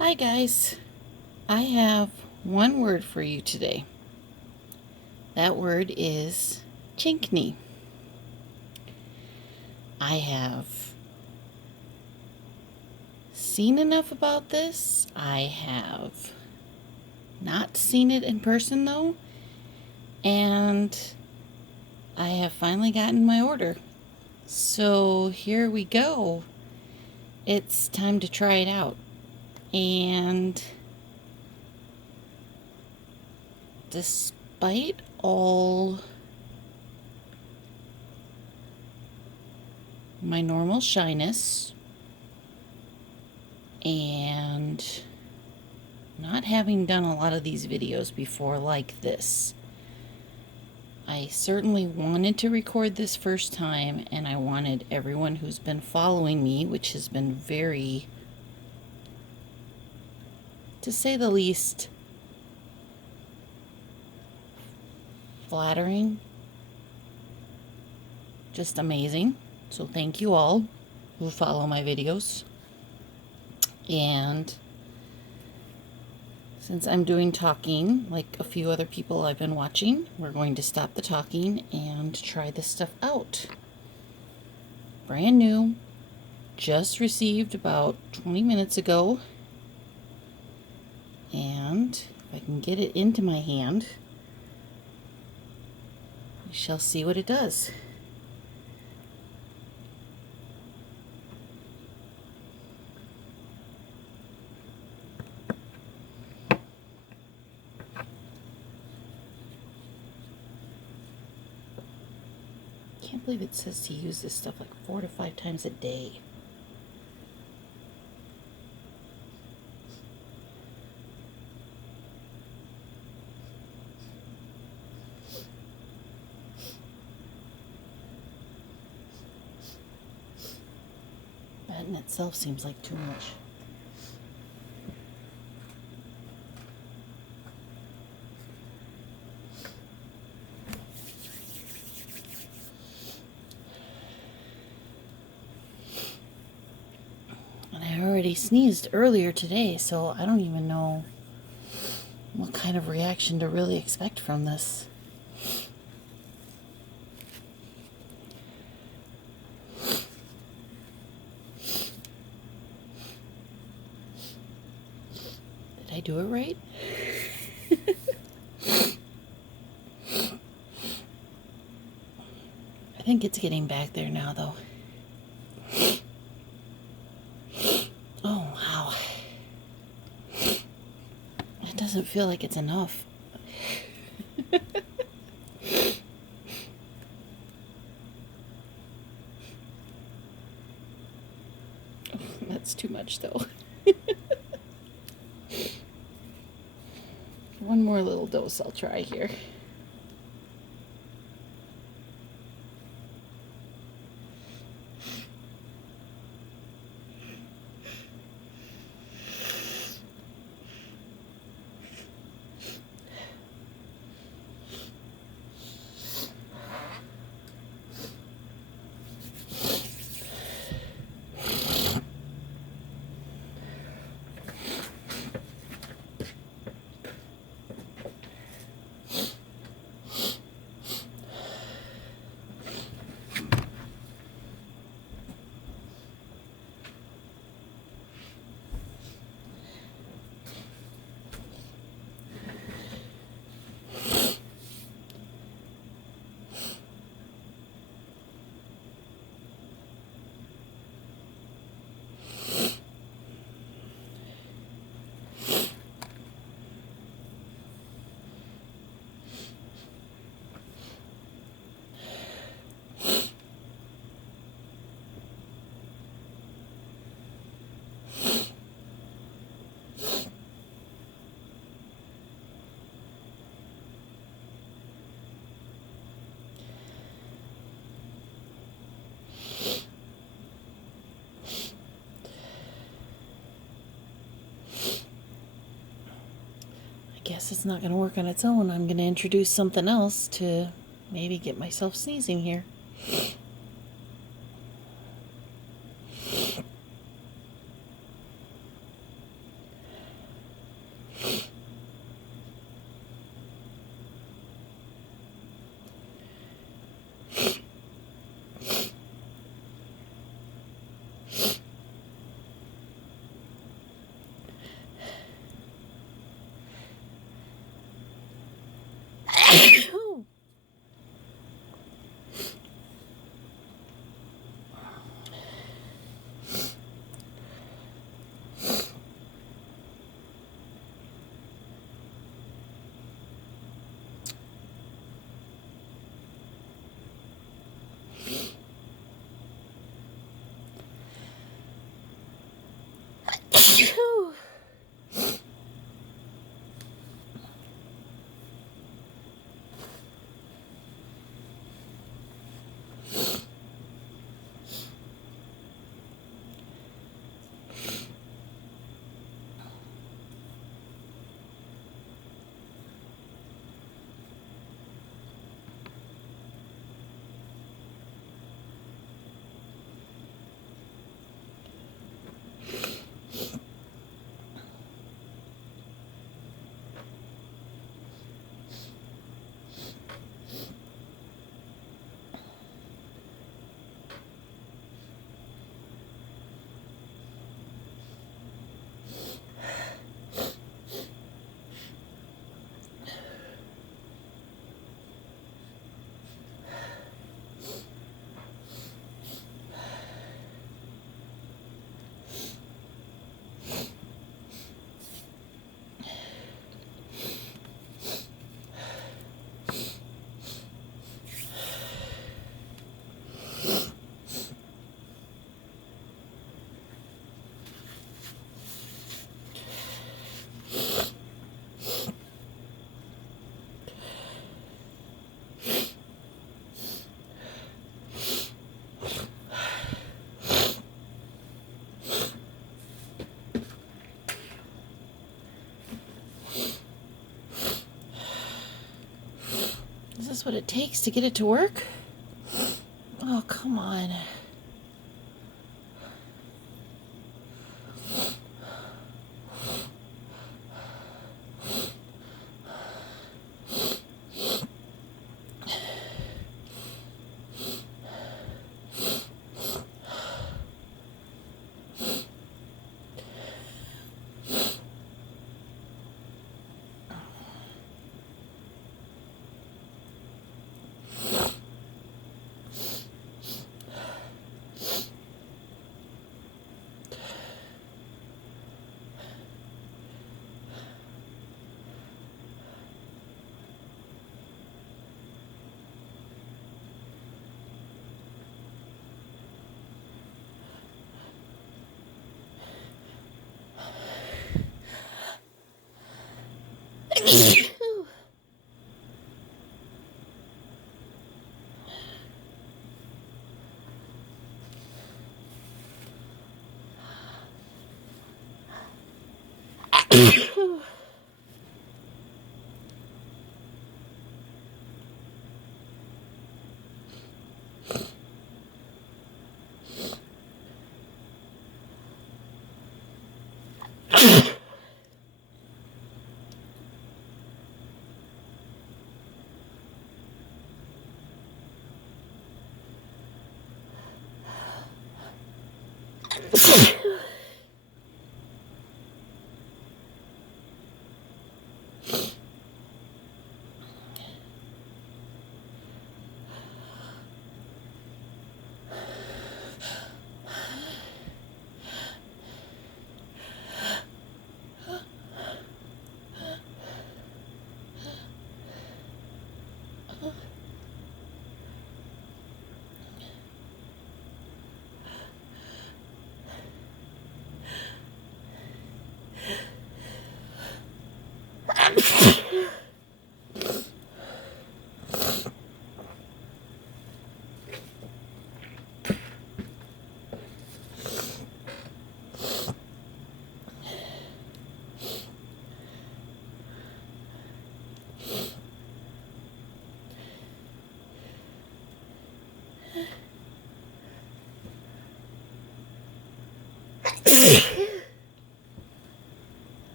Hi guys, I have one word for you today. That word is chinkney. I have seen enough about this. I have not seen it in person though, and I have finally gotten my order. So here we go. It's time to try it out. And despite all my normal shyness and not having done a lot of these videos before like this, I certainly wanted to record this first time, and I wanted everyone who's been following me, which has been very, to say the least, flattering, just amazing. So thank you all who follow my videos. And since I'm doing talking like a few other people I've been watching, we're going to stop the talking and try this stuff out. Brand new, just received about 20 minutes ago. And if I can get it into my hand, we shall see what it does. Can't believe it says to use this stuff like 4 to 5 times a day. That in itself seems like too much. And I already sneezed earlier today, so I don't even know what kind of reaction to really expect from this. Did I do it right? I think it's getting back there now, though. Oh, wow. It doesn't feel like it's enough. That's too much, though. One more little dose I'll try here. Guess it's not going to work on its own. I'm going to introduce something else to maybe get myself sneezing here. this what it takes to get it to work? Oh, come on.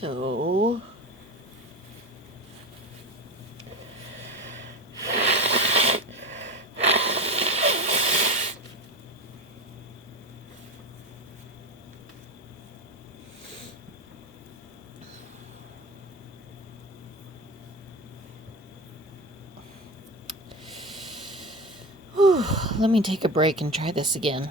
So... let me take a break and try this again.